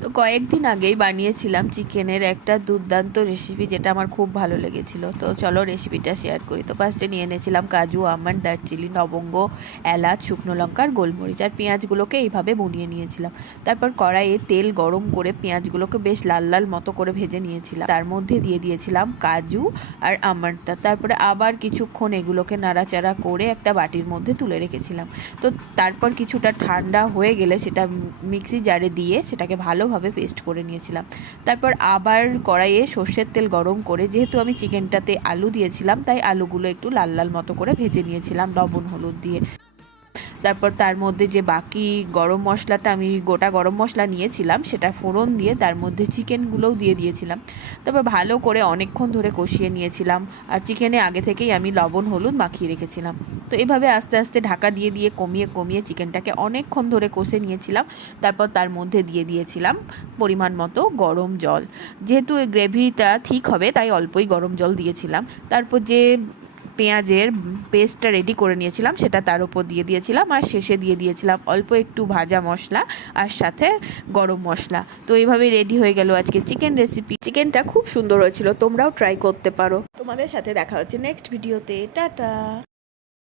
তো কয়েকদিন আগেই বানিয়েছিলাম চিকেনের একটা দুর্দান্ত রেসিপি, যেটা আমার খুব ভালো লেগেছিল। তো চলো রেসিপিটা শেয়ার করি। তো ফার্স্টে নিয়ে এনেছিলাম কাজু, আমন্ড, দারচিনি, লবঙ্গ, এলাচ, শুকনো লঙ্কা আর গোলমরিচ, আর পেঁয়াজগুলোকে এইভাবে বনিয়ে নিয়েছিলাম। তারপর কড়াইয়ে তেল গরম করে পেঁয়াজগুলোকে বেশ লাল লাল মতো করে ভেজে নিয়েছিলাম। তার মধ্যে দিয়ে দিয়েছিলাম কাজু আর আমন্ডটা। তারপরে আবার কিছুক্ষণ এগুলোকে নাড়াচাড়া করে একটা বাটির মধ্যে তুলে রেখেছিলাম। তো তারপর কিছুটা ঠান্ডা হয়ে গেলে সেটা মিক্সি জারে দিয়ে সেটাকে ভালোভাবে পেস্ট করে নিয়েছিলাম। তারপর আবার কড়াইয়ে সর্ষের তেল গরম করে, যেহেতু আমি চিকেনটাতে আলু দিয়েছিলাম তাই আলুগুলো একটু লাল লাল মতো করে ভেজে নিয়েছিলাম লবণ হলুদ দিয়ে। তারপর তার মধ্যে যে বাকি গরম মশলাটা, আমি গোটা গরম মশলা নিয়েছিলাম, সেটা ফোড়ন দিয়ে তার মধ্যে চিকেনগুলোও দিয়ে দিয়েছিলাম। তারপর ভালো করে অনেকক্ষণ ধরে কষিয়ে নিয়েছিলাম। আর চিকেনে আগে থেকেই আমি লবণ হলুদ মাখিয়ে রেখেছিলাম। তো এভাবে আস্তে আস্তে ঢাকা দিয়ে দিয়ে কমিয়ে কমিয়ে চিকেনটাকে অনেকক্ষণ ধরে কষে নিয়েছিলাম। তারপর তার মধ্যে দিয়ে দিয়েছিলাম পরিমাণ মতো গরম জল। যেহেতু এই গ্রেভিটা ঠিক হবে তাই অল্পই গরম জল দিয়েছিলাম। তারপর যে পেঁয়াজের পেস্টটা রেডি করে নিয়েছিলাম সেটা তার উপর দিয়ে দিয়েছিলাম, আর শেষে দিয়ে দিয়েছিলাম অল্প একটু ভাজা মশলা আর সাথে গরম মশলা। তো এইভাবে রেডি হয়ে গেল আজকে চিকেন রেসিপি। চিকেনটা খুব সুন্দর হয়েছিল, তোমরাও ট্রাই করতে পারো। তোমাদের সাথে দেখা হচ্ছে নেক্সট ভিডিওতে। টাটা।